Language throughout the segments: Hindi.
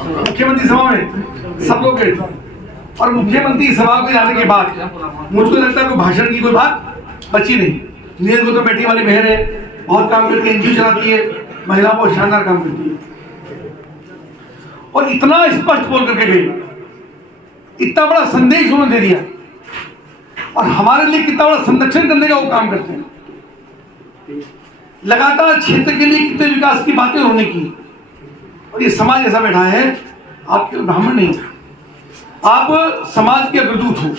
मुख्यमंत्री सभा में सब लोग गए थे और मुख्यमंत्री सभा को जाने के बाद मुझको लगता है कोई भाषण की कोई बात बची नहीं। नीरज को तो बेटी वाली बहन है, बहुत काम करती है, एनजीओ चलाती है, महिला बहुत शानदार काम करती है और इतना स्पष्ट बोल करके गए, इतना बड़ा संदेश उन्होंने दे दिया और हमारे लिए कितना बड़ा संरक्षण करने का वो काम करते हैं। लगातार क्षेत्र के लिए कितने विकास की बातें उन्होंने की और ये समाज ऐसा बैठा है, आप केवल ब्राह्मण नहीं, आप समाज के अग्रदूत हो,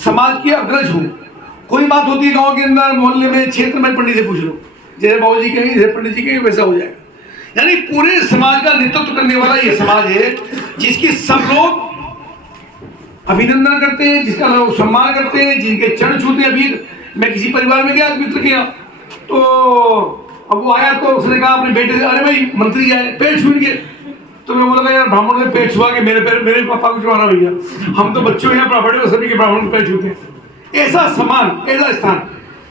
समाज के अग्रज हो। कोई बात होती है गांव के अंदर, मोहल्ले में, क्षेत्र में, पंडित से पूछ लो, जैसे बाबू जी कहेंगे, जैसे पंडित जी कहेंगे, वैसा हो जाएगा। यानी पूरे समाज का नेतृत्व करने वाला ये समाज है जिसकी सब लोग अभिनंदन करते हैं, जिसका लोग सम्मान करते हैं, जिनके चरण छूते हैं। अभी मैं किसी परिवार में गया मित्र के यहाँ, तो अब वो आया तो उसने कहा अपने बेटे से, अरे भाई मंत्री आए, पैर छू गए। तो मैं बोला यार ब्राह्मण ने पैर छुआ के मेरे पापा को छुआना भैया, हम तो बच्चों यहाँ ब्राह्मण को सभी के ब्राह्मण को पैर छूते हैं। ऐसा सम्मान, ऐसा स्थान,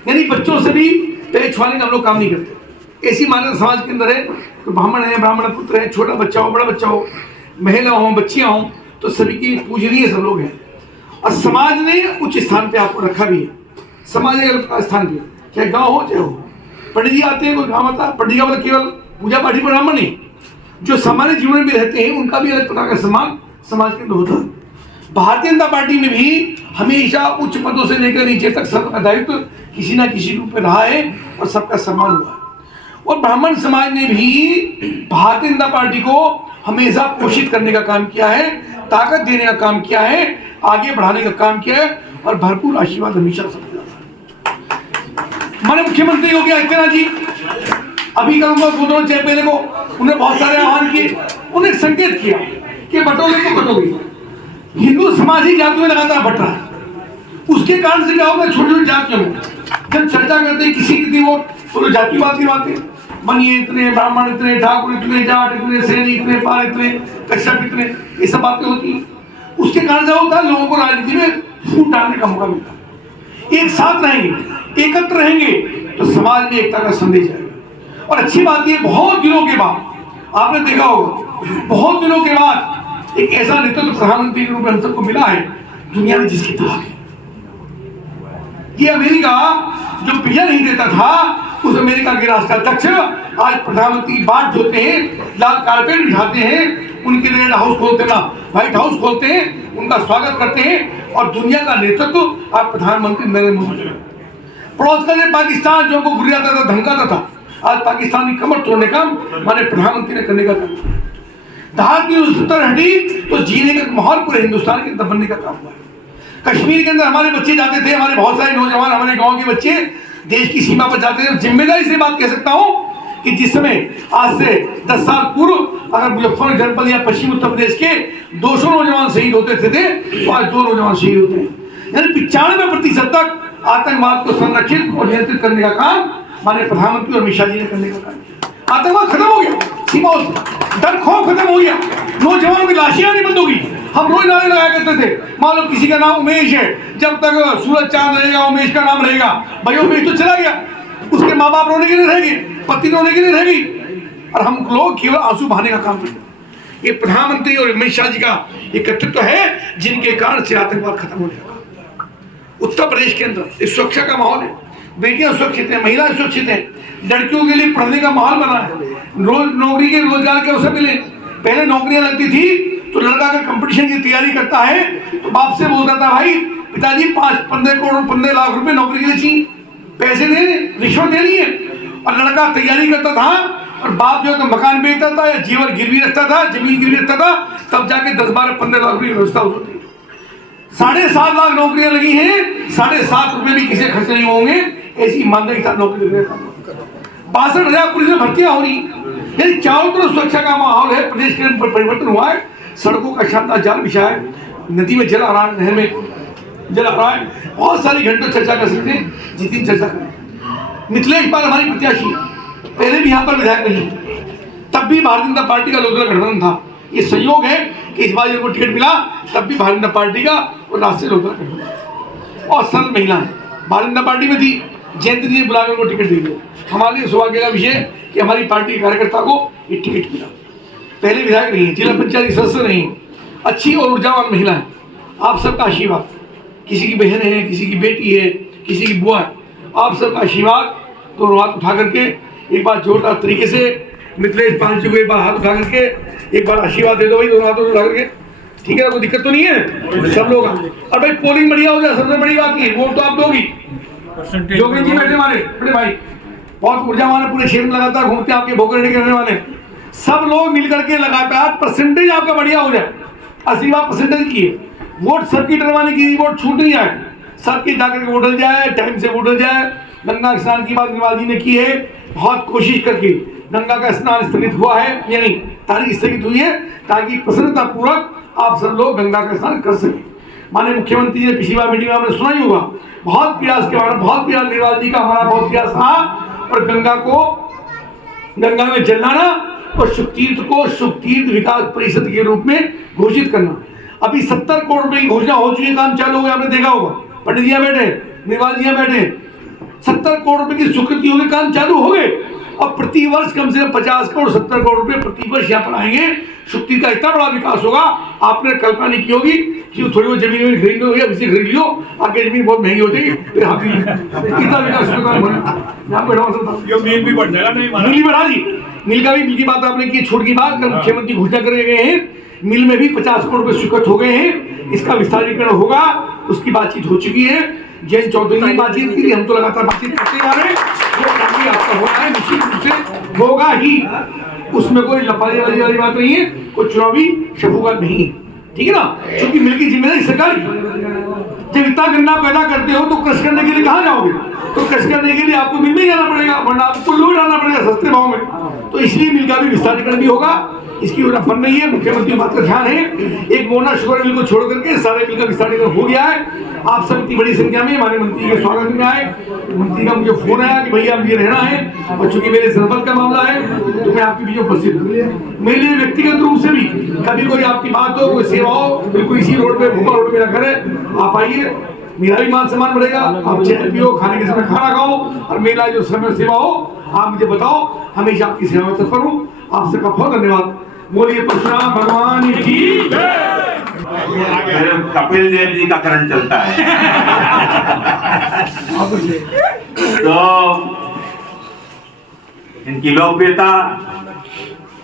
यानी बच्चों से भी पैर छुआने का हम लोग काम नहीं करते। ऐसी मान्यता समाज के अंदर है। तो ब्राह्मण है, ब्राह्मण पुत्र है, छोटा बच्चा हो, बड़ा बच्चा हो, महिला हो, बच्चियां हो, तो सभी की पूजनीय सब लोग हैं और समाज ने उच्च स्थान पे आपको रखा भी है। समाज ने स्थान दिया, चाहे गाँव हो चाहे हो। पंडित जी आते हैं, कोई गाँव आता है, पंडित का केवल पूजा पाठी ब्राह्मण नहीं, जो सामान्य जीवन में रहते हैं उनका भी अलग प्रकार का सम्मान समाज के अंदर होता है। भारतीय जनता पार्टी में भी हमेशा उच्च पदों से लेकर नीचे तक सबका दायित्व किसी ना किसी रूप में रहा है और सबका सम्मान हुआ है। और ब्राह्मण समाज ने भी भारतीय जनता पार्टी को हमेशा पोषित करने का काम किया है, ताकत देने का काम किया है, आगे बढ़ाने का काम किया है और भरपूर आशीर्वाद हमेशा सबको जाता है। हमारे मुख्यमंत्री योगी आदित्यनाथ जी अभी करूंगा 2 दिन पहले को उन्हें बहुत सारे आह्वान किए, उन्हें संकेत किया कि बटोगे तो बटोगे। हिंदू समाज ही जाति में लगातार बट रहा है, उसके कारण से क्या होगा, छोटी छोटी जातियों में जब चर्चा करते हैं किसी की वो तो जातिवाद की बातें, बनिए इतने, ब्राह्मण इतने, ठाकुर इतने, जाट इतने, सैनी इतने, पाल इतने, कश्यप इतने, ये सब बातें होती हैं। उसके कारण से होता है लोगों को राजनीति में फूट डालने का मौका मिलता है। एक साथ रहेंगे, एकत्र रहेंगे तो समाज में एकता का संदेश आएगा। और अच्छी बात ये, बहुत दिनों के बाद आपने देखा होगा, बहुत दिनों के बाद एक ऐसा नेतृत्व प्रधानमंत्री के रूप में हम सबको मिला है दुनिया में जिसकी ताक है। ये अमेरिका जो पिज़्ज़ा नहीं देता था, उस अमेरिका के राष्ट्राध्यक्ष आज प्रधानमंत्री बात जोते हैं, लाल कारपेट बिछाते हैं, उनके लिए रेड हाउस खोलते ना व्हाइट हाउस खोलते हैं, उनका स्वागत करते हैं और दुनिया का नेतृत्व आज प्रधानमंत्री नरेंद्र मोदी। पड़ोस का पाकिस्तान जो को गुर्रियाता था, धमकाता था, आज पाकिस्तान की कमर तोड़ने का हमारे प्रधानमंत्री ने करने का काम किया। धार की उत्तर हटी तो जीने का माहौल पूरे हिंदुस्तान के अंदर बनने का काम हुआ है। कश्मीर के अंदर हमारे बच्चे जाते थे, हमारे बहुत सारे नौजवान, हमारे गांव के बच्चे देश की सीमा पर जाते थे। जिम्मेदारी से बात कह सकता हूं कि जिस समय आज से 10 साल पूर्व अगर मुजफ्फरनगर जनपद या पश्चिम उत्तर प्रदेश के 200 नौजवान शहीद होते थे तो आज 2 नौजवान शहीद होते हैं। यानी 95% तक आतंकवाद को संरक्षित और नियंत्रित करने का काम हमारे प्रधानमंत्री और अमित शाह जी ने करने का काम किया। आतंकवाद खत्म हो गया, सीमाओं से डर खौफ खत्म हो गया, नौजवानों की लाशियां नहीं बंद होगी। हम रोज नारे लगाया करते थे, मान लो किसी का नाम उमेश है, जब तक सूरज चांद रहेगा उमेश का नाम रहेगा। भाई उमेश तो चला गया, उसके माँ बाप रोने के लिए रहेंगे, पत्नी रोने के लिए रहेगी और हम लोग केवल आंसू बहाने का काम करते। ये प्रधानमंत्री और अमित शाह जी का ये कर्तृत्व है जिनके कारण से आतंकवाद खत्म होने लगा। उत्तर प्रदेश के अंदर इस सुरक्षा का माहौल है, बेटियां सुरक्षित हैं, महिलाएं सुरक्षित हैं, लड़कियों के लिए पढ़ने का माहौल बना है, रोज नौकरी के रोजगार के अवसर मिले। पहले नौकरियां लगती थी तो लड़का अगर कंपटीशन की तैयारी करता है तो बाप से बोलता था, भाई पिताजी 15 करोड़ 15 लाख रुपए नौकरी के लिए चाहिए, पैसे दे, रिश्वत देनी है। और लड़का तैयारी करता था और बाप जो है तो मकान बेचता था या जेवर गिरवी रखता था, जमीन गिरवी रखता था, तब जाके 10, 12, 15 लाख रुपए की व्यवस्था होती है। 7.5 लाख नौकरियां लगी हैं, 7.5 रुपए भी किसी खर्च नहीं होंगे, ऐसी ईमानदारी के साथ नौकरी देने का 62,000 पुलिस में भर्तियां हो रही। यानी चारों तरफ सुरक्षा का माहौल है, प्रदेश के अंदर परिवर्तन हुआ है, सड़कों का शानदार जाल बिछा है, नदी में जल आ रहा है, नहर में जल आ रहा है। बहुत सारी घंटों चर्चा कर सकते हैं, जितनी चर्चा करें। मिथिलेश पाल हमारी प्रत्याशी, पहले भी यहाँ पर विधायक रही, तब भी भारतीय जनता पार्टी का लोकसभा गठबंधन था। ये संयोग है कि इस बार इनको टिकट मिला, तब भी भारतीय जनता पार्टी का और राष्ट्रीय लोकसभा गठबंधन। और सरल महिला है, भारतीय जनता पार्टी में थी, जयंती जी ने बुलाकर उनको टिकट दे दिया। हमारे लिए सौभाग्य का विषय कि हमारी पार्टी के कार्यकर्ता को ये टिकट मिला। पहले विधायक रही, जिला पंचायत सदस्य रही, अच्छी और ऊर्जावान महिला है। आप सबका आशीर्वाद, किसी की बहन है, किसी की बेटी है, किसी की बुआ है, आप सबका आशीर्वाद दोनों हाथ उठा करके एक बार जोरदार तरीके से मिथिलेश पाल जी को एक बार हाथ उठा करके एक बार आशीर्वाद दे दो भाई, दोनों हाथों उठा करके, ठीक है? कोई दिक्कत तो नहीं है सब लोग। और भाई पोलिंग बढ़िया हो जाए, सबसे बड़ी बात की वोट तो आप दोगी। जोगी जी बैठे हमारे बड़े भाई, बहुत ऊर्जावान है, पूरे क्षेत्र में लगातार घूमते आपके भोकरडी के रहने वाले, सब लोग मिलकर के लगातार परसेंटेज आपका बढ़िया हो जाए। आशीर्वाद परसेंटेज की है, वोट सबकी डरवाने की, वोट छूट नहीं जाए, सबकी जाकर के वोट डल जाए, टाइम से वोट डल जाए। गंगा स्नान की बात निर्मला जी ने की है, बहुत कोशिश करके गंगा का स्नान स्थगित हुआ है, यानी तारीख स्थगित हुई है, ताकि प्रसन्नता पूर्वक आप सब लोग गंगा का स्नान कर सकें। माननीय मुख्यमंत्री जी ने पिछली बार मीटिंग में आपने सुना ही होगा, बहुत प्रयास के बाद, बहुत प्रयास निर्मला जी का हमारा बहुत प्रयास रहा, और गंगा में जलाना और शुभतीर्थ को शुभतीर्थ विकास परिषद के रूप में घोषित करना। अभी 70 करोड़ रुपए की घोषणा हो चुकी है, काम चालू हो गया, आपने देखा होगा, पंडित जी बैठे, निर्मला जी बैठे, 70 करोड़ रुपए की स्वीकृति होगी, काम चालू हो गए। और प्रति वर्ष कम से कम 50 करोड़ 70 करोड़ रुपए प्रति वर्ष यहाँ पर आएंगे। शुक्ति का इतना बड़ा विकास होगा, आपने कल्पना नहीं की होगी कि थोड़ी बहुत जमीन खरीद लो, अभी से खरीद लियो, आगे जमीन बहुत महंगी हो जाएगी, कितना विकास मिल भी बढ़ जाएगा। नहीं मिल भी बढ़ा दी, मिल का भी, मिल की बात आपने की, छूट की बात कल मुख्यमंत्री घोषणा कर गए हैं, मिल में भी 50 करोड़ रुपए स्वीकृत हो गए हैं, इसका विस्तारीकरण होगा, उसकी बातचीत हो चुकी है। जयंत चौधरी ने बातचीत की, हम तो लगातार बातचीत करते जा रहे हैं, आपका होना है, निश्चित रूप से होगा ही, उसमें कोई लपाली वाली बात नहीं है, कोई चुनावी शफुगत नहीं है, ठीक है ना? क्योंकि मिल की जिम्मेदारी सरकार की, जब इतना गन्ना पैदा करते हो तो क्रश करने के लिए कहाँ जाओगे? तो क्रश करने के लिए आपको मिल में जाना पड़ेगा, वरना आपको लोग डालना पड़ेगा सस्ते भाव में। तो इसलिए मिल का भी विस्तारीकरण भी होगा, इसकी योजना बन रही है, मुख्यमंत्री बात का ध्यान है। एक मोना शुगर मिल को छोड़ करके सारे मिल का विस्तारीकरण हो गया है। आप सब इतनी बड़ी संख्या में हमारे मंत्री के स्वागत में आए, मंत्री का मुझे फोन आया कि भैया मुझे रहना है, और चूंकि मेरे जनपद का मामला है तो मैं आपके बीच उपस्थित हूँ। मेरे लिए व्यक्तिगत रूप से भी कभी कोई आपकी बात हो, कोई सेवा हो, बिल्कुल इसी रोड पे भूपा रोड मेरा घर है, आप आइए, मेरा भी मान सम्मान बढ़ेगा, आप चाय पियो, खाने के समय खाना खाओ, और मेरा जो समय सेवा हो आप मुझे बताओ, हमेशा आपकी सेवा में तत्पर हूँ। आप सबका बहुत धन्यवाद। बोलिए परशुराम भगवान की जय। कपिल देव जी का करण चलता है तो इनकी लोकप्रियता,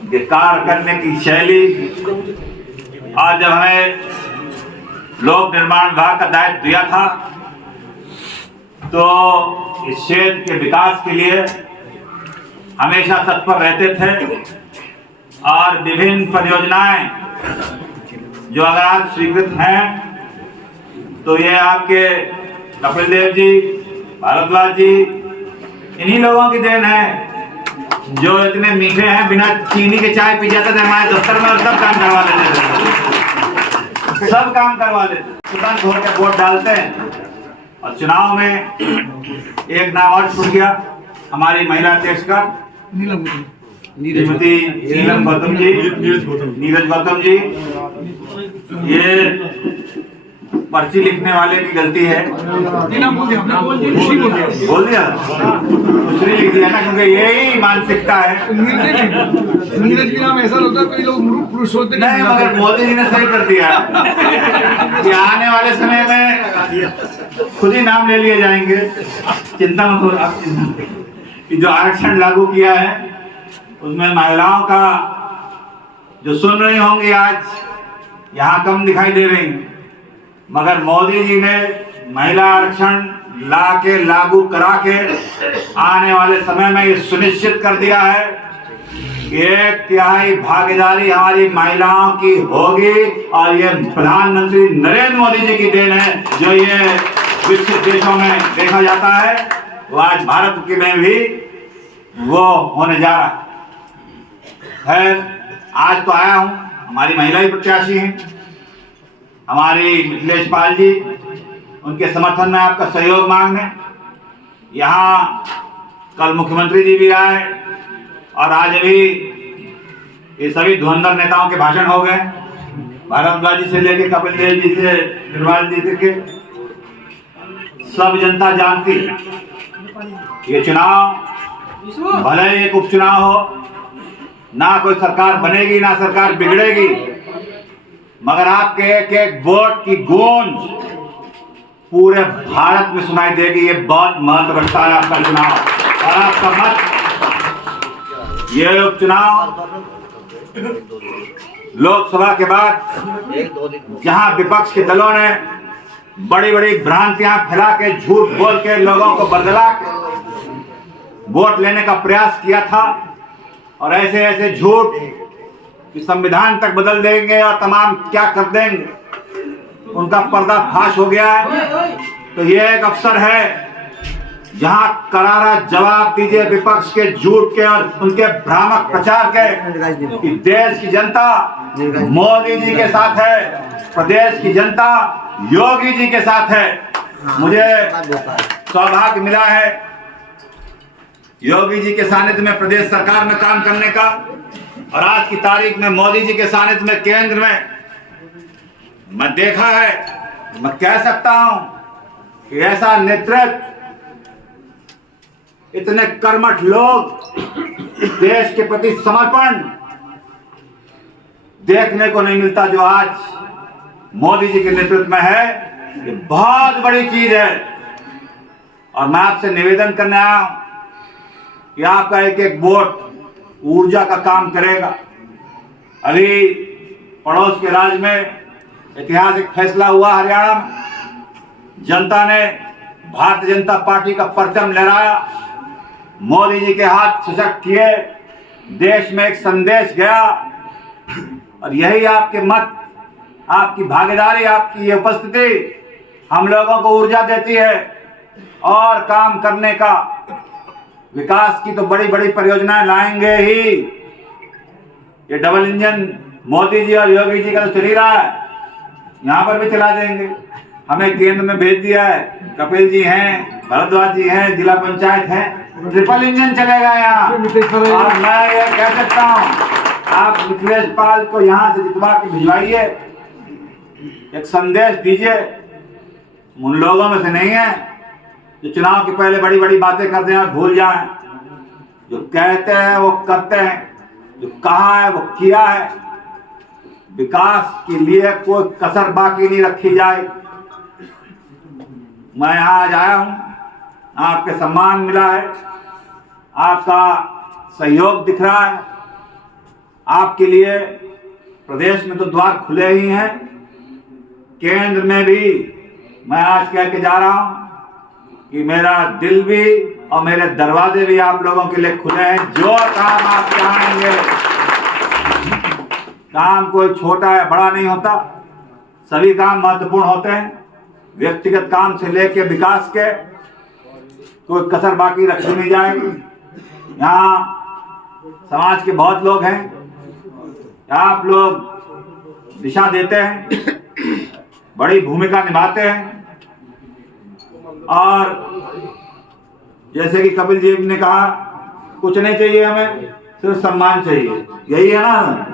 इनके कार्य करने की शैली, और जब हमें लोक निर्माण विभाग का दायित्व दिया था तो इस क्षेत्र के विकास के लिए हमेशा तत्पर रहते थे, और विभिन्न परियोजनाएं जो अगर आज स्वीकृत हैं तो ये आपके कपिल देव जी, भारद्वाज जी, इन्हीं लोगों की देन है जो इतने मीठे हैं, बिना चीनी के चाय पी जाते थे हमारे दफ्तर में, और सब काम करवा लेते थे, सब काम करवा लेते, तुरंत होकर के वोट डालते हैं। और चुनाव में एक नाम और छूट गया, हमारी महिला अध्यक्ष का श्रीमती नीलम गौतम जी, नीरज गौतम जी, ये पर्ची लिखने वाले की गलती है, बोल दिया दूसरी लिख दिया ना, क्योंकि यही मानसिकता है। नीरज भी नाम ऐसा होता है, कई लोग पुरुष होते नहीं, मगर मोदी जी ने सही कर दिया कि आने वाले समय में खुद ही नाम ले लिए जाएंगे, चिंता मत हो आप। जो आरक्षण लागू किया है उसमें महिलाओं का जो सुन रही होंगी आज यहाँ कम दिखाई दे रही, मगर मोदी जी ने महिला आरक्षण ला के लागू करा के आने वाले समय में ये सुनिश्चित कर दिया है कि 1/3 भागीदारी हमारी महिलाओं की होगी, और ये प्रधानमंत्री नरेंद्र मोदी जी की देन है। जो ये विकसित देशों में देखा जाता है वो आज भारत के में भी वो होने जा रहा है। आज तो आया हूँ, हमारी महिला ही प्रत्याशी हैं, हमारी मिथिलेश पाल जी, उनके समर्थन में आपका सहयोग मांगने यहाँ कल मुख्यमंत्री जी भी आए, और आज अभी ये सभी धुरंधर नेताओं के भाषण हो गए, भारद्वाज जी से लेके कपिल देव जी से निर्वाल जी तक के, सब जनता जानती ये चुनाव भले एक उपचुनाव हो, ना कोई सरकार बनेगी ना सरकार बिगड़ेगी, मगर आपके एक एक वोट की गूंज पूरे भारत में सुनाई देगी। ये बहुत महत्व रखता है आपका चुनाव और आपका मत। ये उपचुनाव लोकसभा के बाद जहां विपक्ष के दलों ने बड़ी बड़ी भ्रांतियां फैला के, झूठ बोल के, लोगों को बरगला के वोट लेने का प्रयास किया था और ऐसे ऐसे झूठ कि संविधान तक बदल देंगे और तमाम क्या कर देंगे, उनका पर्दाफाश हो गया है। तो ये एक अवसर है जहां करारा जवाब दीजिए विपक्ष के झूठ के और उनके भ्रामक प्रचार के कि देश की जनता मोदी जी के साथ है, प्रदेश की जनता योगी जी के साथ है। मुझे सौभाग्य मिला है योगी जी के सानिध्य में प्रदेश सरकार में काम करने का और आज की तारीख में मोदी जी के सानिध्य में केंद्र में मैं देखा है, मैं कह सकता हूं कि ऐसा नेतृत्व, इतने कर्मठ लोग, देश के प्रति समर्पण देखने को नहीं मिलता जो आज मोदी जी के नेतृत्व में है। ये बहुत बड़ी चीज है और मैं आपसे निवेदन करने आया हूं कि आपका एक एक वोट ऊर्जा का काम करेगा। अभी पड़ोस के राज्य में ऐतिहासिक फैसला हुआ हरियाणा में, जनता ने भारतीय जनता पार्टी का परचम लहराया, मोदी जी के हाथ सशक्त किए, देश में एक संदेश गया और यही आपके मत, आपकी भागीदारी, आपकी ये उपस्थिति हम लोगों को ऊर्जा देती है और काम करने का। विकास की तो बड़ी बड़ी परियोजनाएं लाएंगे ही, ये डबल इंजन मोदी जी और योगी जी का तो चल ही रहा है, यहाँ पर भी चला देंगे। हमें केंद्र में भेज दिया है, कपिल जी हैं, भरद्वाज जी हैं, जिला पंचायत है, ट्रिपल इंजन चलेगा यहाँ। और मैं ये कह सकता हूँ आप मिथिलेश पाल को यहाँ से जितवा के भिजवाइए, एक संदेश दीजिए। उन लोगों में से नहीं है जो चुनाव के पहले बड़ी बड़ी बातें करते हैं और भूल जाएं, जो कहते हैं वो करते हैं, जो कहा है वो किया है। विकास के लिए कोई कसर बाकी नहीं रखी जाए। मैं यहाँ आज आया हूँ, आपके सम्मान मिला है, आपका सहयोग दिख रहा है, आपके लिए प्रदेश में तो द्वार खुले ही हैं, केंद्र में भी मैं आज कह के जा रहा हूँ कि मेरा दिल भी और मेरे दरवाजे भी आप लोगों के लिए खुले हैं। जो काम आप चाहेंगे, काम कोई छोटा है बड़ा नहीं होता, सभी काम महत्वपूर्ण होते हैं। व्यक्तिगत काम से लेकर विकास के कोई कसर बाकी रखी नहीं जाएगी। यहाँ समाज के बहुत लोग हैं, आप लोग दिशा देते हैं, बड़ी भूमिका निभाते हैं। और जैसे कि कपिल जी ने कहा, कुछ नहीं चाहिए हमें, सिर्फ सम्मान चाहिए, यही है ना।